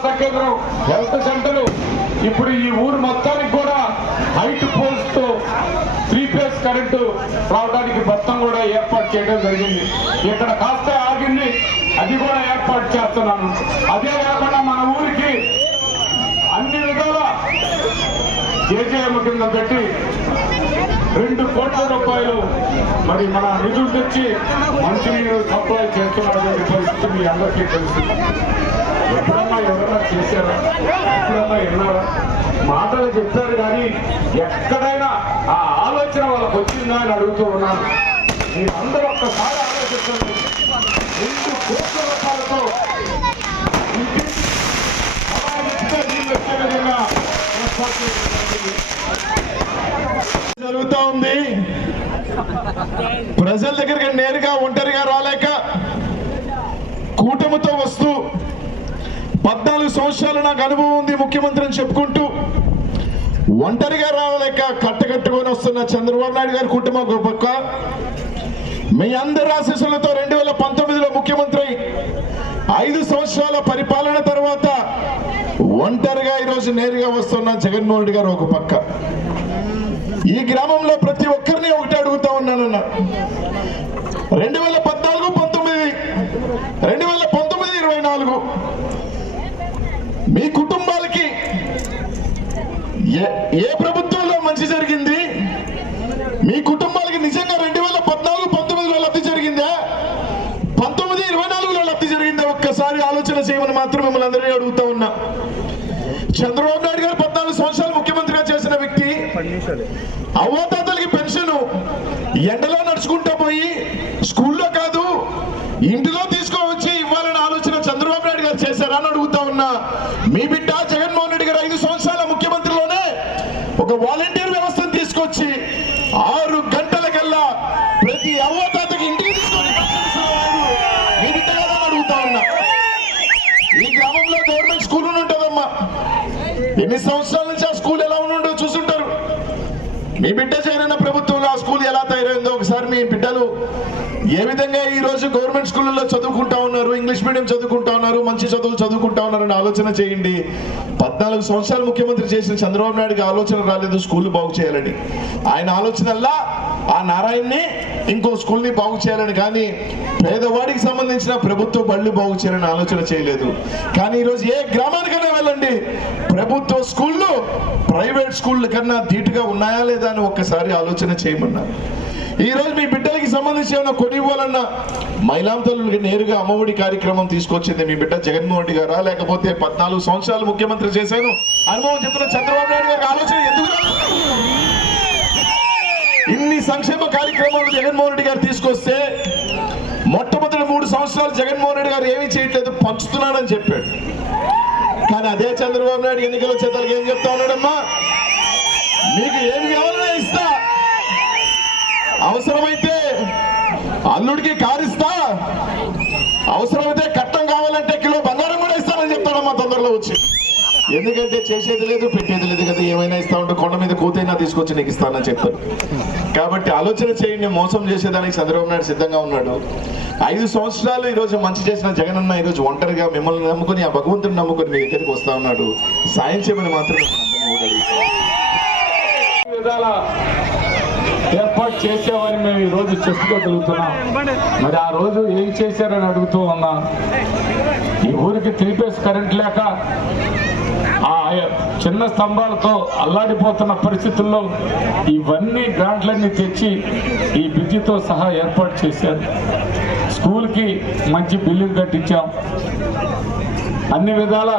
ఆశా కేంద్రం health centre ఇప్పుడు ఈ ఊరు మొత్తానికి కూడా హైట్ పోల్స్తో త్రీ ఫేస్ కరెంటు రావడానికి మొత్తం కూడా ఏర్పాటు చేయడం జరిగింది. ఇక్కడ కాస్త ఆగింది అది కూడా ఏర్పాటు చేస్తున్నాను. అదే కాకుండా మన ఊరికి జేజేఎం కింద పెట్టి రెండు కోట్ల రూపాయలు మరి మన నిధులు తెచ్చి మంచినీరు సప్లై చేస్తున్నటువంటి పరిస్థితి మీ అందరికీ తెలుసు. ఎప్పుడన్నా ఎవరన్నా చేశారా? ఎప్పుడన్నా విన్నారా? మాటలు చెప్తారు కానీ ఎక్కడైనా ఆ ఆలోచన వాళ్ళకి వచ్చిందా అని అడుగుతూ ఉన్నాను. మీరు అందరూ ఒక్కసారి ఆలోచించండి. రెండు కోట్ల రూపాయలతో ఇంటికి సమాజంగా నీళ్ళు వచ్చే విధంగా ఏర్పాటు చేయడం జరుగుతూ ఉంది ప్రజల దగ్గరికి నేరుగా ఒంటరిగా రాలేక కూటమితో వస్తూ పద్నాలుగు సంవత్సరాలు నాకు అనుభవం ఉంది ముఖ్యమంత్రి అని చెప్పుకుంటూ ఒంటరిగా రాలేక కట్టకట్టుకొని వస్తున్న చంద్రబాబు నాయుడు గారి కుటుంబం ఒక మీ అందరి ఆశీస్సులతో రెండు వేల పంతొమ్మిదిలో ముఖ్యమంత్రి ఐదు సంవత్సరాల పరిపాలన తర్వాత ఒంటరిగా ఈరోజు నేరుగా వస్తున్న జగన్మోహన్ రెడ్డి గారు ఒక పక్క. ఈ గ్రామంలో ప్రతి ఒక్కరిని ఒకటి అడుగుతా ఉన్నానన్న రెండు వేల పద్నాలుగు పంతొమ్మిది రెండు వేల పంతొమ్మిది ఇరవై నాలుగు. మీ కుటుంబాలకి ఏ ఏ ప్రభుత్వంలో మంచి జరిగింది? మీ కుటుంబాలకి నిజంగా రెండు వేల పద్నాలుగు పంతొమ్మిదిలో లబ్ధి జరిగిందా పంతొమ్మిది ఇరవై నాలుగులో లబ్ధి జరిగిందా ఒక్కసారి చేయమని మాత్రం మిమ్మల్ని అందరినీ అడుగుతా ఉన్నా. చంద్రబాబు నాయుడు గారు పద్నాలుగు సంవత్సరాలు ముఖ్యమంత్రిగా చేసిన వ్యక్తి అవ్వాతాతలకి పెన్షన్ ఎండలో నడుచుకుంటూ పోయి స్కూల్లో కాదు ఇంటిలో తీసుకోవచ్చి ఇవ్వాలనే ఆలోచన చంద్రబాబు నాయుడు గారు చేశారా అని అడుగుతా ఉన్నా. మీ బిడ్డ జగన్మోహన్ రెడ్డి గారు ఐదు సంవత్సరాల ముఖ్యమంత్రిలోనే ఒక వాలంటీర్ వ్యవస్థను తీసుకొచ్చి ఆరు గంటలకల్లా ప్రతి అవ్వతాతకి ఇంటికి తీసుకొని పెన్షన్ ఇస్తున్నవాడు మీ బిడ్డ కదా అని అడుగుతా ఉన్నా ఈ గ్రామంలో గవర్నమెంట్ స్కూల్ ఉంటుందమ్మా ఎన్ని సంవత్సరాల నుంచి ఆ స్కూల్ ఎలా ఉంటుందో చూసుంటారు మీ బిడ్డ చేరిన ప్రభుత్వంలో ఆ స్కూల్ ఎలా తయారైందో ఒకసారి మీ బిడ్డలు ఏ విధంగా ఈ రోజు గవర్నమెంట్ స్కూళ్ళలో చదువుకుంటా ఉన్నారు? ఇంగ్లీష్ మీడియం చదువుకుంటా ఉన్నారు? మంచి చదువులు చదువుకుంటా ఉన్నారని ఆలోచన చేయండి. పద్నాలుగు సంవత్సరాలు ముఖ్యమంత్రి చేసిన చంద్రబాబు నాయుడుకి ఆలోచన రాలేదు స్కూల్ బాగు చేయాలని. ఆయన ఆలోచనల్లా ఆ నారాయణని ఇంకో స్కూల్ని బాగు చేయాలని. కానీ పేదవాడికి సంబంధించిన ప్రభుత్వ బళ్ళు బాగు చేయాలని ఆలోచన చేయలేదు. కానీ ఈరోజు ఏ గ్రామానికైనా వెళ్ళండి. ప్రభుత్వ స్కూల్ ప్రైవేట్ స్కూళ్ళ కన్నా ధీటుగా ఉన్నాయా లేదా అని ఒక్కసారి ఆలోచన చేయమన్నారు ఈ రోజు మీ బిడ్డలకి సంబంధించి ఏమైనా కొనివ్వాలన్న ఇవ్వాలన్నా మహిళాంతలకు నేరుగా అమ్మఒడి కార్యక్రమం తీసుకొచ్చింది మీ బిడ్డ జగన్మోహన్ రెడ్డి గారా? లేకపోతే పద్నాలుగు సంవత్సరాలు ముఖ్యమంత్రి చేశాను? అనుభవం చెప్తున్న చంద్రబాబు నాయుడు గారికి ఆలోచన ఎందుకు ఇన్ని సంక్షేమ కార్యక్రమాలు జగన్మోహన్ రెడ్డి గారు తీసుకొస్తే మొట్టమొదటి మూడు సంవత్సరాలు జగన్మోహన్ రెడ్డి గారు ఏమీ చేయట్లేదు పంచుతున్నాడని చెప్పాడు. కానీ అదే చంద్రబాబు నాయుడు ఎన్నికల చేతలకు ఏం చెప్తా ఉన్నాడమ్మా? మీకు ఏమి కావాలన్నా ఇస్తా. అవసరమైతే అల్లుడికి కారిస్తా. అవసరమైతే కట్టం కావాలంటే కిలో బంగారం కూడా ఇస్తానని చెప్తాడమ్మా తొందరలో వచ్చి. ఎందుకంటే చేసేది లేదు పెట్టేది లేదు కదా ఏమైనా ఇస్తా ఉంటే కొండ మీద కూతైనా తీసుకొచ్చి నీకు ఇస్తానని చెప్తాను కాబట్టి ఆలోచన చేయండి మోసం చేసేదానికి చంద్రబాబు నాయుడు సిద్ధంగా ఉన్నాడు. ఐదు సంవత్సరాలు ఈరోజు మంచి చేసిన జగన్ అన్న ఈరోజు ఒంటరిగా మిమ్మల్ని నమ్ముకుని ఆ భగవంతుని నమ్ముకుని మీ దగ్గరికి వస్తా ఉన్నాడు. సాయం చేయమని మాత్రమే విధాల ఏర్పాటు చేసామని మేము ఈ రోజు చెప్పుకోగలుగుతున్నాం. మరి ఆ రోజు ఏం చేశారని అడుగుతూ ఉన్నా ఈ ఊరికి త్రీ ఫేస్ కరెంట్ లేక ఆ చిన్న స్తంభాలతో అల్లాడిపోతున్న పరిస్థితుల్లో ఇవన్నీ గ్రాంట్లన్నీ తెచ్చి ఈ బ్రిడ్జితో సహా ఏర్పాటు చేశారు. స్కూల్కి మంచి బిల్డింగ్ కట్టించాం. అన్ని విధాల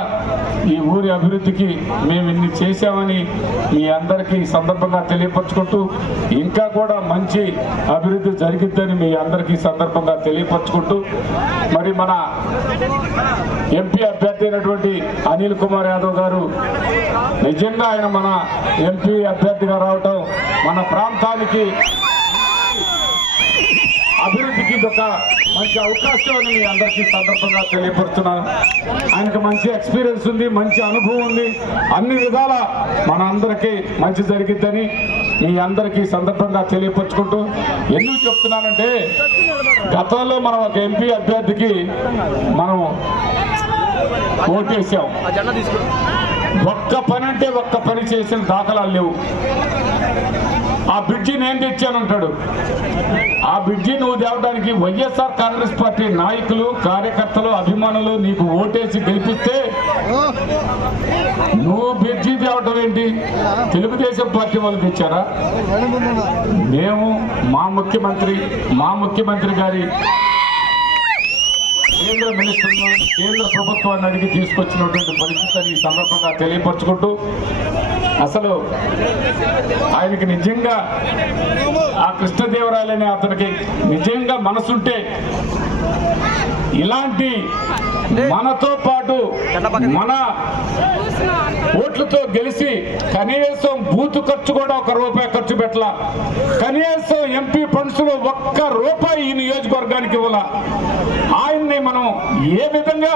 ఈ ఊరి అభివృద్ధికి మేము ఇన్ని చేశామని మీ అందరికీ సందర్భంగా తెలియపరచుకుంటూ ఇంకా కూడా మంచి అభివృద్ధి జరిగిద్దని మీ అందరికీ సందర్భంగా తెలియపరచుకుంటూ మరి మన ఎంపీ అభ్యర్థి అయినటువంటి అనిల్ కుమార్ యాదవ్ గారు నిజంగా ఆయన మన ఎంపీ అభ్యర్థిగా రావటం మన ప్రాంతానికి ఇది ఒక మంచి అవకాశం అని మీ అందరికీ సందర్భంగా తెలియపరుస్తున్నాను. ఆయనకు మంచి ఎక్స్పీరియన్స్ ఉంది మంచి అనుభవం ఉంది. అన్ని విధాల మన అందరికీ మంచి జరిగిద్దని మీ అందరికీ సందర్భంగా తెలియపరుచుకుంటూ ఎందుకు చెప్తున్నానంటే గతంలో మనం ఒక ఎంపీ అభ్యర్థికి మనం ఓటేసాం ఒక్క పని అంటే ఒక్క పని చేసిన దాఖలాలు లేవు. ఆ బ్రిడ్జి నేను తెచ్చానంటాడు ఆ బ్రిడ్జి నువ్వు తేవడానికి వైఎస్ఆర్ కాంగ్రెస్ పార్టీ నాయకులు కార్యకర్తలు అభిమానులు నీకు ఓటేసి గెలిపిస్తే నువ్వు బ్రిడ్జి తేవటం ఏంటి? తెలుగుదేశం పార్టీ వాళ్ళు తెచ్చారా? మేము మా ముఖ్యమంత్రి మా ముఖ్యమంత్రి గారి కేంద్ర మినిస్టర్లు కేంద్ర ప్రభుత్వాన్ని అడిగి తీసుకొచ్చినటువంటి పరిస్థితిని ఈ సందర్భంగా తెలియపరచుకుంటూ అసలు ఆయనకి నిజంగా ఆ కృష్ణదేవరాయలనే అతనికి నిజంగా మనసుంటే ఇలాంటి మనతో పాటు మన ఓట్లతో గెలిచి కనీసం బూత్ ఖర్చు కూడా ఒక రూపాయి ఖర్చు పెట్టాల. కనీసం ఎంపీ ఫండ్స్లో ఒక్క రూపాయి ఈ నియోజకవర్గానికి ఇవ్వాల. ఆయన్ని మనం ఏ విధంగా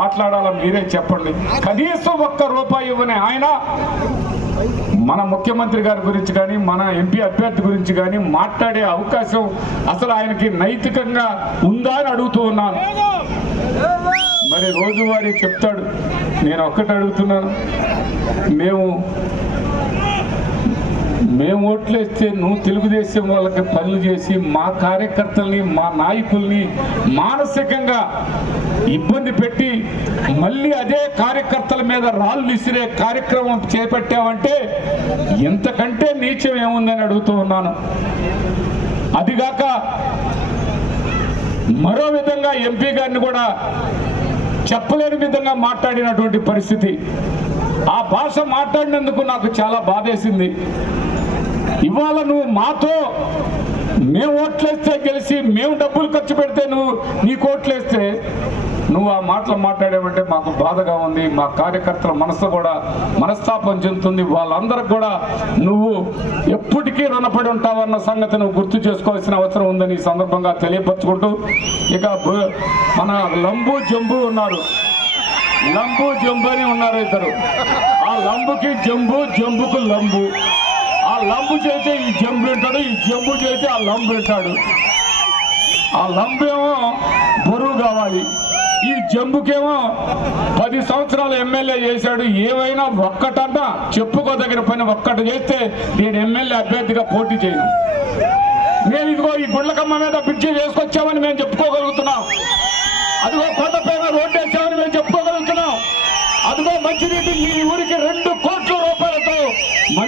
మాట్లాడాలో మీరే చెప్పండి. కనీసం ఒక్క రూపాయి ఇవ్వని ఆయన మన ముఖ్యమంత్రి గారి గురించి కానీ మన ఎంపీ అభ్యర్థి గురించి కానీ మాట్లాడే అవకాశం అసలు ఆయనకి నైతికంగా ఉందా అని అడుగుతూ ఉన్నాను. మరి రోజువారీ చెప్తాడు. నేను ఒక్కటి అడుగుతున్నాను. మేము మేము ఓట్లేస్తే నువ్వు తెలుగుదేశం వాళ్ళకి పనులు చేసి మా కార్యకర్తల్ని మా నాయకుల్ని మానసికంగా ఇబ్బంది పెట్టి మళ్ళీ అదే కార్యకర్తల మీద రాళ్ళు విసిరే కార్యక్రమం చేపట్టావంటే ఎంతకంటే నీచం ఏముందని అడుగుతూ ఉన్నాను. అదిగాక మరో విధంగా ఎంపీ గారిని కూడా చెప్పలేని విధంగా మాట్లాడినటువంటి పరిస్థితి. ఆ భాష మాట్లాడినందుకు నాకు చాలా బాధేసింది. ఇవాళ నువ్వు మాతో మేము ఓట్లేస్తే గెలిచి మేము డబ్బులు ఖర్చు పెడితే నువ్వు నీకు ఓట్లేస్తే నువ్వు ఆ మాటలు మాట్లాడావంటే మాకు బాధగా ఉంది మా కార్యకర్తల మనసు కూడా మనస్తాపం చెందుతుంది వాళ్ళందరికి కూడా నువ్వు ఎప్పటికీ రుణపడి ఉంటావన్న సంగతి నువ్వు గుర్తు చేసుకోవాల్సిన అవసరం ఉందని ఈ సందర్భంగా తెలియపరచుకుంటూ ఇక మన లంబు జంబు ఉన్నారు. లంబు జంబు అని ఉన్నారు ఇద్దరు. ఆ లంబుకి జంబు జంబుకు లంబు. ఆ లంబు చేస్తే ఈ జంబు వింటాడు ఈ జంబు చేస్తే ఆ లంబు వింటాడు. ఆ లంబు ఏమో బరువు కావాలి. ఈ జంబుకేమో పది సంవత్సరాలు ఎమ్మెల్యే చేశాడు. ఏమైనా ఒక్కటన్నా చెప్పుకోదగిన పని ఒక్కటి చేస్తే నేను ఎమ్మెల్యే అభ్యర్థిగా పోటీ చేయను. మేము ఇదిగో ఈ గుండ్లకమ్మ మీద బ్రిడ్జి చేసుకొచ్చామని మేము చెప్పుకోగలుగుతున్నాం. అదిగో కొండపైన రోడ్డు వేసామని మేము చెప్పుకోగలుగుతున్నాం. అదిగో మంచినీటి ఈ ఊరికి రెండు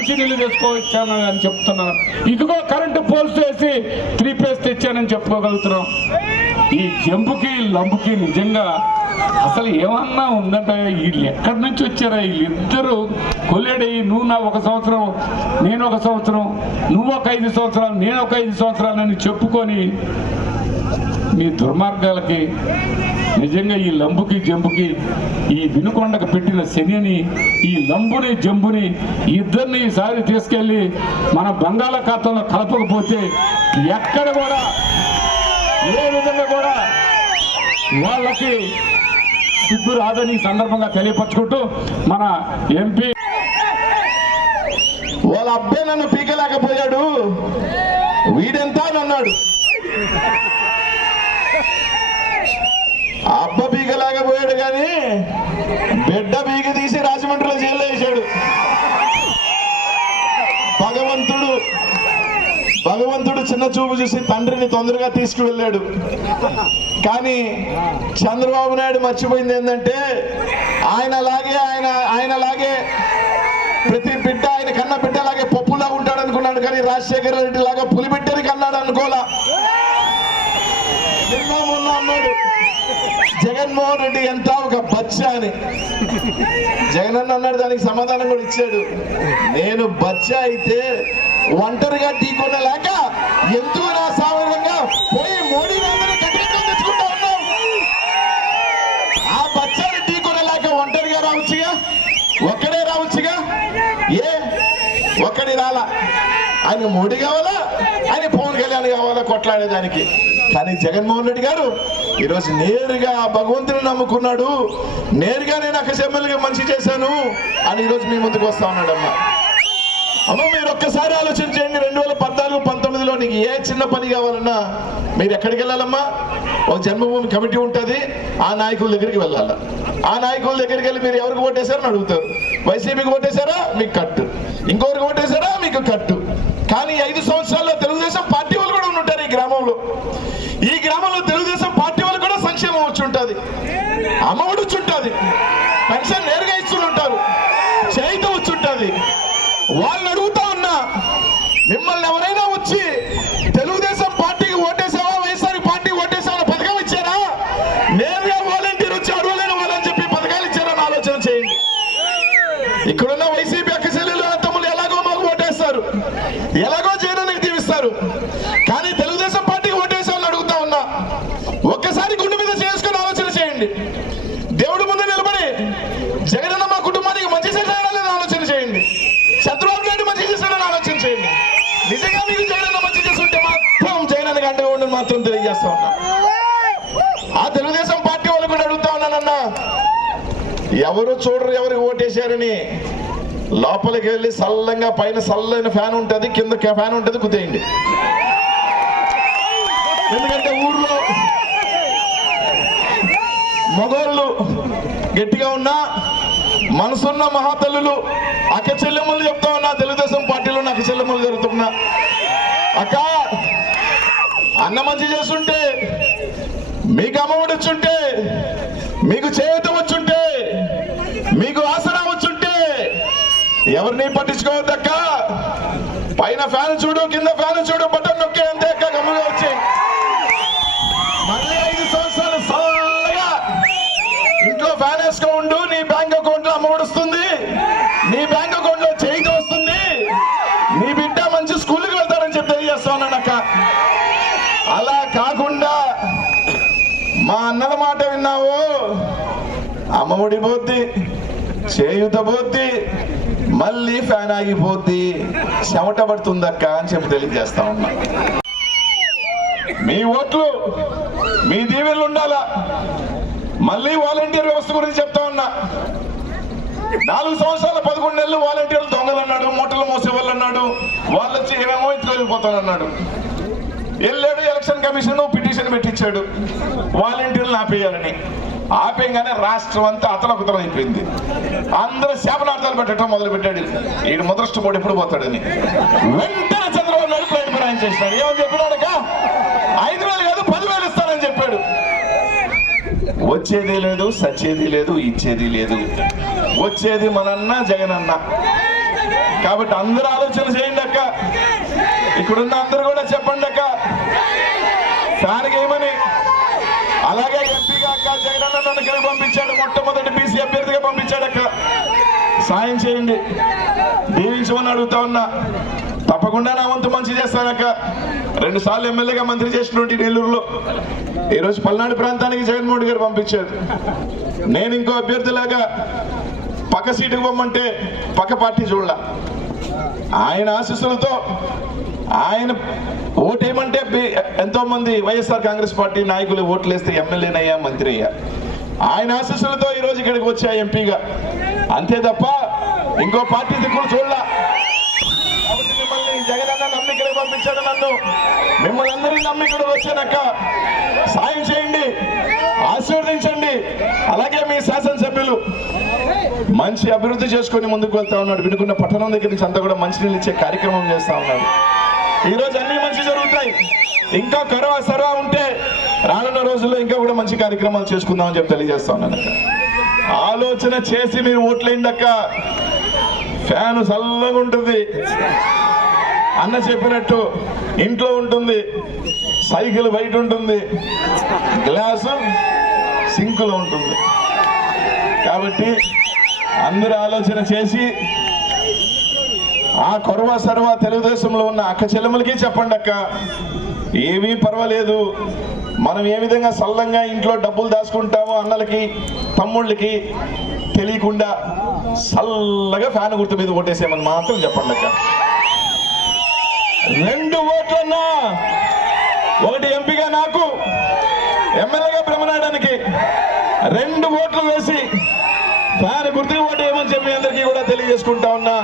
మంచినీళ్ళు తెచ్చుకోవచ్చాను అని చెప్తున్నాను ఇదిగో కరెంటు పోల్స్ వేసి త్రీ పేస్ తెచ్చానని చెప్పుకోగలుగుతున్నాం. ఈ జంపుకి లంబుకి నిజంగా అసలు ఏమన్నా ఉందంటే వీళ్ళు ఎక్కడి నుంచి వచ్చారా? వీళ్ళిద్దరూ కొల్లేడయి నువ్వు నా ఒక సంవత్సరం నేను ఒక సంవత్సరం నువ్వు ఒక ఐదు సంవత్సరాలు నేను ఒక ఐదు సంవత్సరాలని చెప్పుకొని మీ దుర్మార్గాలకి నిజంగా ఈ లంబుకి జంబుకి ఈ వినుకొండకు పెట్టిన శనిని ఈ లంబుని జంబుని ఇద్దరిని ఈసారి తీసుకెళ్ళి మన బంగాళాఖాతంలో కలపకపోతే ఎక్కడ కూడా ఏ విధంగా కూడా వాళ్ళకి సిగ్గు రాదని ఈ సందర్భంగా తెలియపరచుకుంటూ మన ఎంపీ వాళ్ళ అబ్బాయి నన్ను పీకలేకపోయాడు. వీడెంత అన్నాడు. అబ్బ బీగలాగా పోయాడు కానీ బిడ్డ బీగ తీసి రాజమండ్రిలో జైల్లో వేశాడు. భగవంతుడు భగవంతుడు చిన్న చూపు చూసి తండ్రిని తొందరగా తీసుకువెళ్ళాడు. కానీ చంద్రబాబు నాయుడు మర్చిపోయింది ఏంటంటే ఆయన అలాగే ఆయన ఆయన అలాగే ప్రతి బిడ్డ ఆయన కన్న బిడ్డలాగే పప్పులా ఉంటాడు అనుకున్నాడు కానీ రాజశేఖర రెడ్డి లాగా పులిబిడ్డని కన్నాడు అనుకోలా నిన్న మొన్న అన్నాడు. జగన్మోహన్ రెడ్డి ఎంత ఒక బచ్చా అని జగన్ అన్న అన్నాడు దానికి సమాధానం కూడా ఇచ్చాడు. నేను బచ్చా అయితే ఒంటరిగా టీ కొనలేక ఎందుకు నా సామాన్యంగా పోయి మోడీ తెచ్చుకుంటా ఉన్నాం ఆ బచ్చాని టీ కొనలేక ఒంటరిగా రావచ్చుగా? ఒక్కడే రావచ్చుగా? ఏ? ఒక్కడి రాలా? ఆయన మోడీ కావాలా? ఆయన కావాలా కొట్లాడేదానికి? కానీ జగన్మోహన్ రెడ్డి గారు ఈరోజు నేరుగా భగవంతుని నమ్ముకున్నాడు. నేరుగా నేను అక్కడ ఎమ్మెల్యేగా మంచి చేశాను అని ఈరోజు మీ ముందుకు వస్తా ఉన్నాడమ్మా. అమ్మ మీరు ఒక్కసారి ఆలోచన చేయండి. రెండు వేల పద్నాలుగు పంతొమ్మిదిలో నీకు ఏ చిన్న పని కావాలన్నా మీరు ఎక్కడికి వెళ్ళాలమ్మా? ఒక జన్మభూమి కమిటీ ఉంటుంది. ఆ నాయకుల దగ్గరికి వెళ్ళాలి. ఆ నాయకుల దగ్గరికి వెళ్ళి మీరు ఎవరికి ఓటేశారని అడుగుతారు. వైసీపీకి ఓటేశారా? మీకు కట్టు. ఇంకొకరికి ఓటేశారా? మీకు కట్టు. కానీ ఐదు సంవత్సరాల్లో తెలుగుదేశం పార్టీ వాళ్ళు కూడా ఉంటారు ఈ గ్రామంలో. ఈ గ్రామంలో తెలుగుదేశం పార్టీ వాళ్ళు కూడా సంక్షేమం వచ్చి ఉంటుంది అమ్మఒడి వచ్చి ఉంటుంది పెన్షన్ నేరుగా ఇస్తుంటారు చేయిత వచ్చి ఉంటుంది వాళ్ళు అడుగుతా ఉన్నా మిమ్మల్ని ఎవరైనా వచ్చి తెలుగుదేశం పార్టీకి ఓటేసావా? వైఎస్ఆర్ పార్టీకి ఓటేసావా అని పథకం ఇచ్చారా? నేరుగా వాలంటీర్ వచ్చి అడవలేని వాళ్ళని చెప్పి పథకాలు ఇచ్చారని ఆలోచన చేయండి. ఇక్కడున్న వైసీపీ అక్క చెల్లెలు తమ్ముళ్ళు ఎలాగో మాకు ఓటేస్తారు. ఎలాగో ఎవరు చూడరు ఎవరు ఓటేశారని. లోపలికి వెళ్ళి సల్లంగా పైన సల్లైన ఫ్యాన్ ఉంటుంది కింద ఫ్యాన్ ఉంటుంది కుదేయండి ఎందుకంటే ఊర్లో మగోళ్ళు గట్టిగా ఉన్నా మనసున్న మహాతల్లులు అక్క చెల్లెమ్మలు చెప్తా ఉన్నా తెలుగుదేశం పార్టీలో అక్క చెల్లెమ్మలు జరుగుతున్నా. అక్క అన్న మంచి చేస్తుంటే మీకు అమ్మ వచ్చుంటే మీకు చేయటం వచ్చుంటే మీకు ఆసరా వచ్చుంటే ఎవరిని పట్టించుకోవద్దక్క పైన ఫ్యాన్ చూడు కింద ఫ్యాన్ చూడు బటన్ నొక్కే అంతే అక్క గమ్ముగా వచ్చి. మళ్ళీ ఐదు సంవత్సరాలు సల్లగా ఇంట్లో ఫ్యాన్ వేసుకో ఉండు నీ బ్యాంక్ అకౌంట్లో అమ్మఒడి వస్తుంది నీ బ్యాంక్ అకౌంట్లో చేయి వస్తుంది నీ బిడ్డ మంచి స్కూల్కి వెళ్తారని చెప్పి తెలియజేస్తా ఉన్నానక్క అలా కాకుండా మా అన్నల మాట విన్నావు? అమ్మ పోద్ది చేయుత పోద్ది మళ్ళీ ఫ్యాన్ ఆగిపోద్ది. చెమట పడుతుందక్క అని చెప్పి తెలియజేస్తా ఉన్నా. మీ ఓట్లు మీ దీవెనలు ఉండాలా? మళ్ళీ వాలంటీర్ వ్యవస్థ గురించి చెప్తా ఉన్నా. నాలుగు సంవత్సరాల పదకొండు నెలలు వాలంటీర్లు దొంగలు అన్నాడు మూటలు మోసేవాళ్ళు అన్నాడు వాళ్ళు వచ్చి ఏమేమో ఇట్లా వెళ్ళిపోతానన్నాడు వెళ్ళాడు ఎలక్షన్ కమిషన్ పిటిషన్ పెట్టించాడు. వాలంటీర్లు ఆపేయాలని. ఆపేయంగానే రాష్ట్రం అంతా అతలకుతలం అయిపోయింది. అందరూ శాపనార్థాలు పెట్టడం మొదలు పెట్టాడు. ఈడు ముద్రష్టపోడు ఎప్పుడు పోతాడని. వెంటనే చంద్రబాబు నాయుడు ప్లేట్ ప్రయాణం చేసినాడు ఏమని చెప్పినాడక ఐదు వేలు కాదు పదివేలు ఇస్తానని చెప్పాడు. వచ్చేది లేదు సచ్చేది లేదు ఇచ్చేది లేదు. వచ్చేది మనన్న జగనన్న. కాబట్టి అందరూ ఆలోచన చేయండి అక్క. ఇక్కడున్న అందరూ కూడా చెప్పండి అక్క ఫ్యాన్కి ఏమని అలాగే ఎంపీగా అక్క జగనన్న నన్ను ఇక్కడ పంపించాడు మొట్టమొదటి బీసీ అభ్యర్థిగా పంపించాడు అక్క. సాయం చేయండి. దీవించమని అడుగుతా ఉన్నా. తప్పకుండా నా వంతు మంచి చేస్తానక్క రెండు సార్లు ఎమ్మెల్యేగా మంత్రి చేసినటువంటి నెల్లూరులో. ఈరోజు పల్నాడు ప్రాంతానికి జగన్మోహన్ రెడ్డి గారు పంపించారు. నేను ఇంకో అభ్యర్థిలాగా పక్క సీటుకు పొమ్మంటే పక్క పార్టీ చూడాల. ఆయన ఆశీస్సులతో ఆయన ఓటేయమంటే ఎంతో మంది వైఎస్ఆర్ కాంగ్రెస్ పార్టీ నాయకులు ఓట్లేస్తే ఎమ్మెల్యేనయ్యా మంత్రి అయ్యా. ఆయన ఆశీస్సులతో ఈరోజు ఇక్కడికి వచ్చా ఎంపీగా. అంతే తప్ప ఇంకో పార్టీ దిక్కులు చూడలా. మిమ్మల్ని జగనన్న నమ్మి ఇక్కడికి పంపించాడు నన్ను. మిమ్మల్ని అందరినీ నమ్మి ఇక్కడికి వచ్చానక్క సాయం చేయండి ఆశీర్వదించండి. అలాగే మీ శాసనసభ్యులు మంచి అభివృద్ధి చేసుకొని ముందుకు వెళ్తా ఉన్నాడు. వినుకున్న పట్టణం దగ్గర నుంచి అంతా కూడా మంచినీళ్ళు ఇచ్చే కార్యక్రమం చేస్తా ఉన్నాడు. ఈరోజు అన్ని మంచి జరుగుతాయి. ఇంకా కరవ సరవ ఉంటే రానున్న రోజుల్లో ఇంకా కూడా మంచి కార్యక్రమాలు చేసుకుందామని చెప్పి తెలియజేస్తా ఉన్నాను. ఆలోచన చేసి మీరు ఓట్లేండక్క ఫ్యాన్ చల్లగా ఉంటుంది. అన్న చెప్పినట్టు ఇంట్లో ఉంటుంది. సైకిల్ బయట ఉంటుంది. గ్లాసు సింకులో ఉంటుంది. కాబట్టి అందరూ ఆలోచన చేసి ఆ కొరవ సర్వ తెలుగుదేశంలో ఉన్న అక్క చెల్లెములకి చెప్పండి అక్క. ఏమీ పర్వాలేదు. మనం ఏ విధంగా సల్లంగా ఇంట్లో డబ్బులు దాచుకుంటామో అన్నలకి తమ్ముళ్ళకి తెలియకుండా చల్లగా ఫ్యాన్ గుర్తు మీద ఓటేసేమని మాత్రం చెప్పండి అక్క. రెండు ఓట్లన్నా ఒకటి ఎంపీగా నాకు ఎమ్మెల్యేగా బ్రహ్మనాయడానికి రెండు ఓట్లు వేసి ఫ్యాన్ గుర్తుకు ఓటేయమని ఏమని చెప్పి అందరికీ కూడా తెలియజేసుకుంటా ఉన్నా.